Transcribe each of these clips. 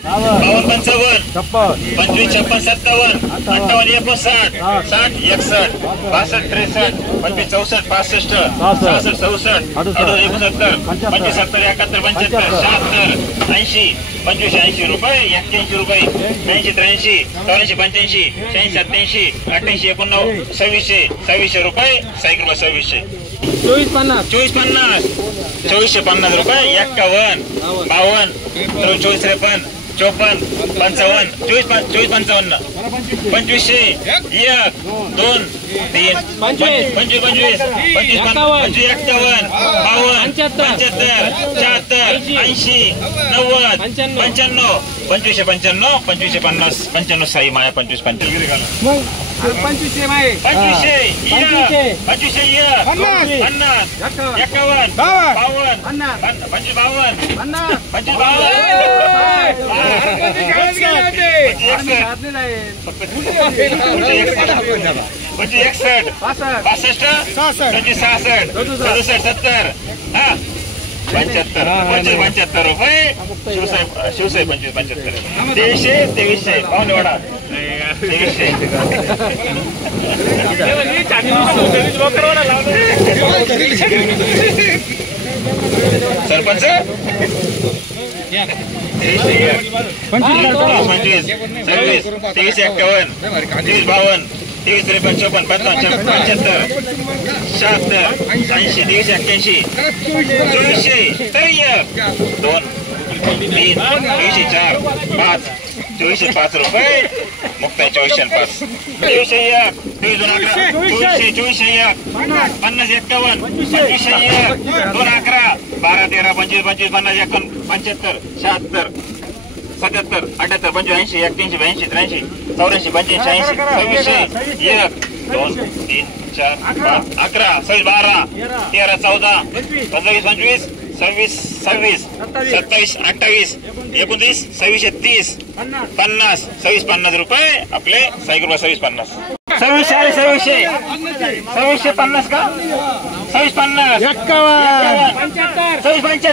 52 55 55 56 57 58 59 60 61 62 63 25 64 65 66 67 65 70 71 75 76 80 25 80 रुपये 81 रुपये 82 83 84 85 86 87 88 89 2600 रुपये सायकल 2600 24 50 2450 रुपये 51 52 24 53 54 55 24 55 2500 1 2 3 25 25 25 51 52 75 76 80 90 95 25 55 25 50 95 साई माया 25 25 2500 माये 2500 75 रुपये शिवसाई 25 75 2300 पाहुणे वाडा 2300 सरपंच 25 सर्विस 23 51 23 52 23 53 54 55 76 80 23 81 2400 तर 2 3 24 4 5 24 रुपये मुक्ताई 24 5 24 24 50 51 25 2 11 12 13 25 25 50 75 76 77 78 85 81 82 83 84 85 86 2600 1 2 3 4 5 11 16 12 13 14 25 25 26 27 27 28 29 2630 50 2650 रुपये आपले सायकल 2650 2650 का 2650 2700 रुपये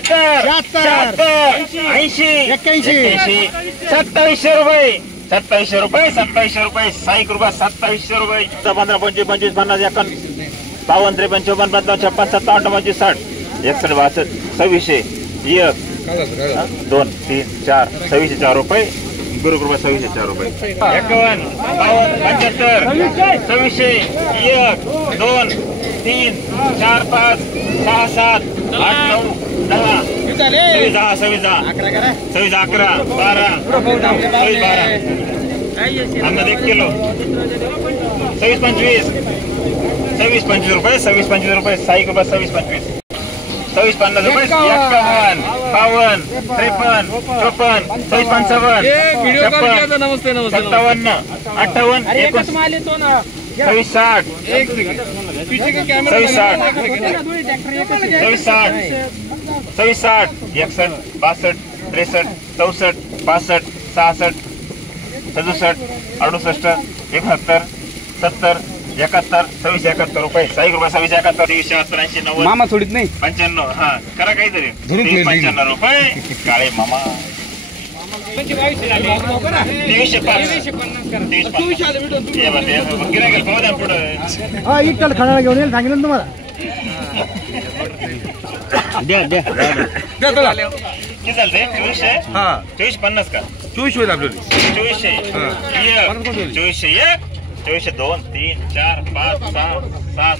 2700 रुपये 2700 रुपये सायकल 2700 रुपये 15 25 25 50 51 52 53 54 55 56 57 58 25 60 61 62 1 2 3 4 2604 रुपये गुरुकृपा 2604 रुपये 51 52 75 2600 1 2 3 4 5 6 7 8 9 10 26 11 12 अन्नद 1 किलो 26 25 रुपये 26 25 रुपये साई कृपा 26 25 26 50 रुपये 51 52 53 54 26 55 57 58 26 60 61 62 63 64 65 66 67 68 71 70 71 26 71 रुपये साई कृपा 26 71 27 80 90 मामा सोडित नाही 95 हा करा काहीतरी 95 रुपये काळे मामा 23 खाना घेऊन येईल सांगितलं तुम्हाला द्या द्या किती चालते 2400 हा 2450 का 24 होईल आपल्याला 2400 2400 24 2 3 4 5 6 7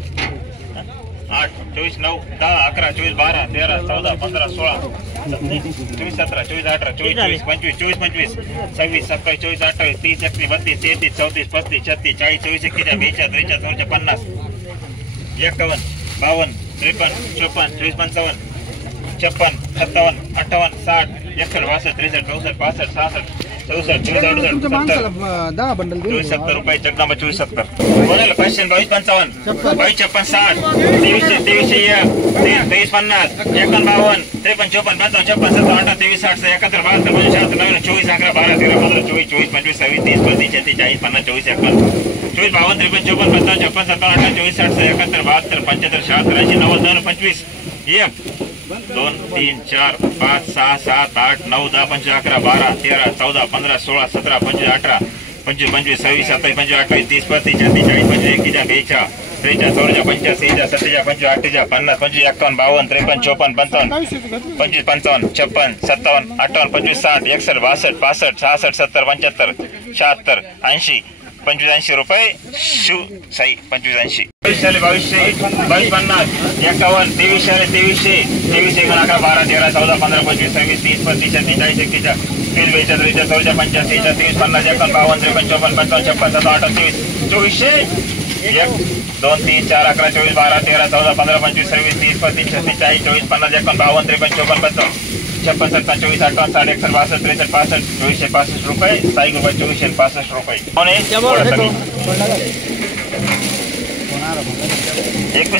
8 24 9 10 11 24 12 13 14 15 16 24 17 24 18 24 25 24 25 26 27 24 28 30 31 32 33 34 35 36 40 41 42 43 44 50 51 52 53 54 24 55 56 57 58 60 61 62 63 64 65 66 10 बंडल 70 रुपये जगदंबा 2470 बोलायला 522 55 22 56 60 2300 23 50 51 52 53 54 55 56 57 28 23 60 71 72 72 24 11 12 13 15 24 25 26 30 35 40 50 24 51 24 52 53 54 55 56 57 28 24 60 71 72 75 76 80 90 25 1 2 3 4 5 6 7 8 9 10 11 12 13 14 15 16 17 25 18 25 26 26 27 28 29 30 31 32 33 34 35 46 47 48 49 50 51 52 53 54 55 25 55 56 57 58 25 60 61 62 65 66 70 75 76 80 2580 रुपये शिव साई 2580 2200 2250 51 2300 2300 23 11 12 13 14 15 25 26 30 35 40 41 42 43 44 45 23 50 51 52 53 54 55 56 27 24 1 2 3 4 11 24 12 13 14 15 25 26 30 35 40 40 24 50 51 53 54 55 54 57 58 61 62 63 65 2465 रुपये साई रुपये 2465 रुपये 21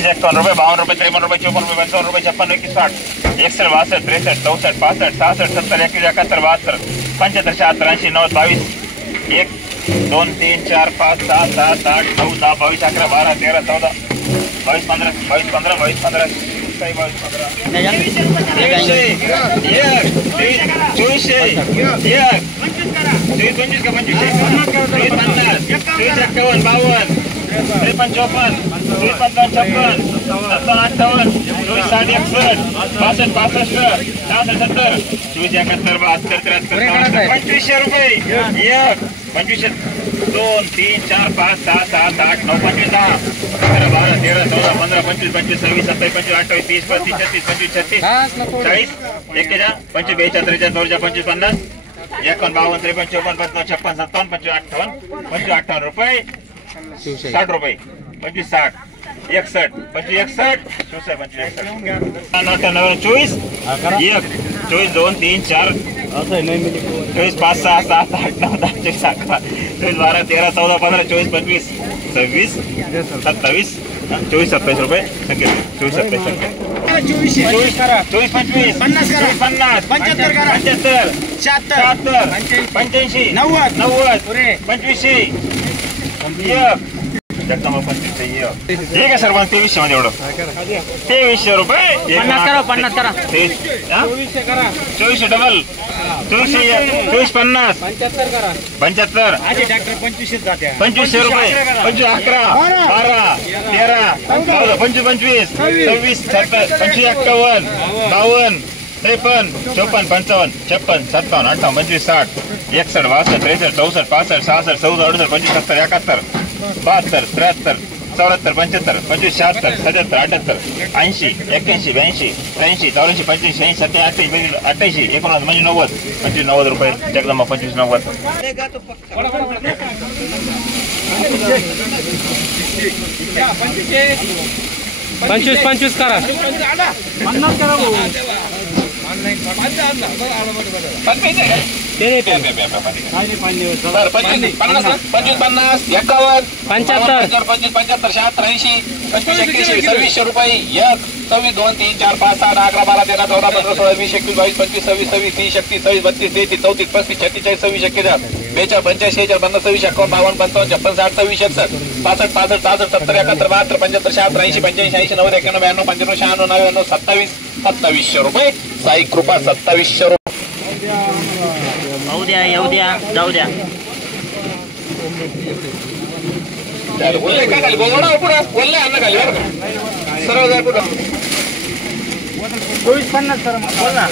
51 रुपये 52 रुपये 53 रुपये 54 रुपये 55 रुपये 56 21 60 61 62 63 64 65 66 70 71 71 75 76 80 90 22 1 2 3 4 5 6 7 8 9 10 22 11 12 13 14 22 15 22 15 22 15 पंचवीस 2 3 4 5 6 7 8 9 25 10 11 12 13 14 15 25 26 27 28 29 30 31 32 33 40 41 25 42 43 54 50 51 52 53 54 55 56 57 58 रुपये 60 रुपये 25 60 61 25 61 24 24 2 3 4 24 5 6 7 8 9 10 24 11 24 12 13 14 15 24 25 26 27 24 27 रुपये 24 27 24 25 50 75 75 85 90 25 जगदंबा 25 ठीक आहे सर. 2300 मध्ये एवढं 2300 रुपये 50 करा 2400 डबल 24 50 75 2500 रुपये 25 11 12 13 14 25 26 27 25 51 52 53 54 55 56 57 58 25 60 61 62 63 64 65 66 67 25 70 71 72 73 74 75 25 76 77 78 80 81 82 83 84 85 86 87 88 89 म्हणजे 90 25 90 रुपये जगदंबा 25 90 25 करा 50 करा ₹25 रुपये 1 26 2 3 4 5 6 10 11 12 13 14 15 16 20 21 22 25 26 27 30 31 32 33 34 35 46 46 47 45 46 47 55 56 57 58 65 66 67 68 70 71 72 73 74 85 86 87 90 91 92 93 95 96 97 27 रुपये साई कृपा 2700 येऊ द्या जाऊ द्या बोलले का खाली बोलणार पुरा बोलले अन्न खाली बरं सरळ जाय पुढं 24 50 सर बोल ना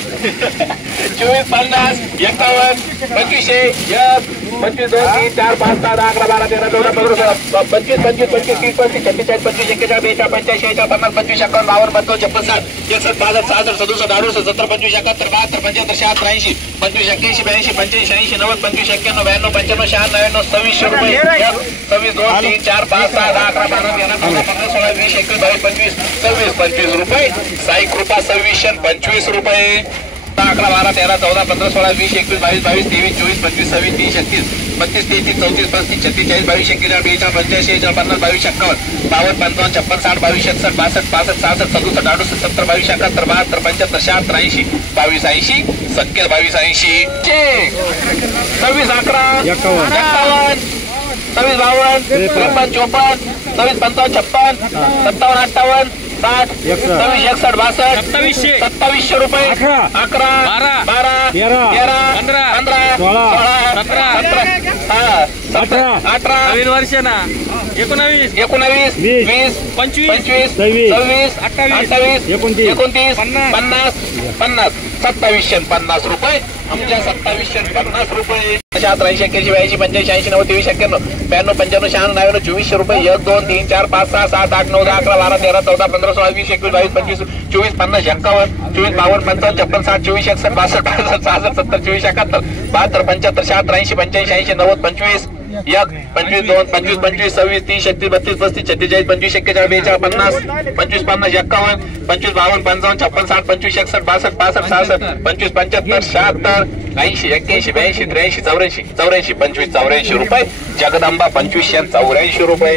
24 50 51 25 1 25 2 3 4 5 6 10 11 12 13 14 15 25 25 30 35 36 45 41 42 53 55 56 57 52 56 57 62 63 67 68 70 25 71 72 75 76 87 82 85 85 86 90 25 91 92 95 96 97 रुपये 26 2 3 4 5 6 10 11 12 13 14 15 16 20 21 22 25 26 रुपये साई कृपा 2625 रुपये 11 12 13 14 15 16 20 21 22 23 24 25 26 27 28 33 34 35 36 42 41 42 42 42 52 55 56 57 58 62 66 67 68 70 22 71 72 73 75 76 82 80 27 11 51 27 52 53 54 27 55 56 57 58 60 27 61 62 2700 रुपये 11 12 13 15 16 17 18 नवीन वर्ष ना 19 19 20 25 26 28 29 50 2750 रुपये आमच्या 2750 रुपये 83 81 82 85 90 23 91 92 95 96 94 2400 रुपये 1 2 3 4 5 6 7 8 9 10 11 12 13 14 15 16 20 21 22 25 24 50 51 24 52 55 56 60 24 61 62 66 70 24 71 72 75 76 80 85 90 25 1 25 2 25 25 26 30 31 32 33 34 45 46 47 50 25 50 51 25 52 55 56 60 25 61 62 65 66 25 75 76 80 81 82 83 84 84 25 84 रुपये जगदंबा 2584 रुपये.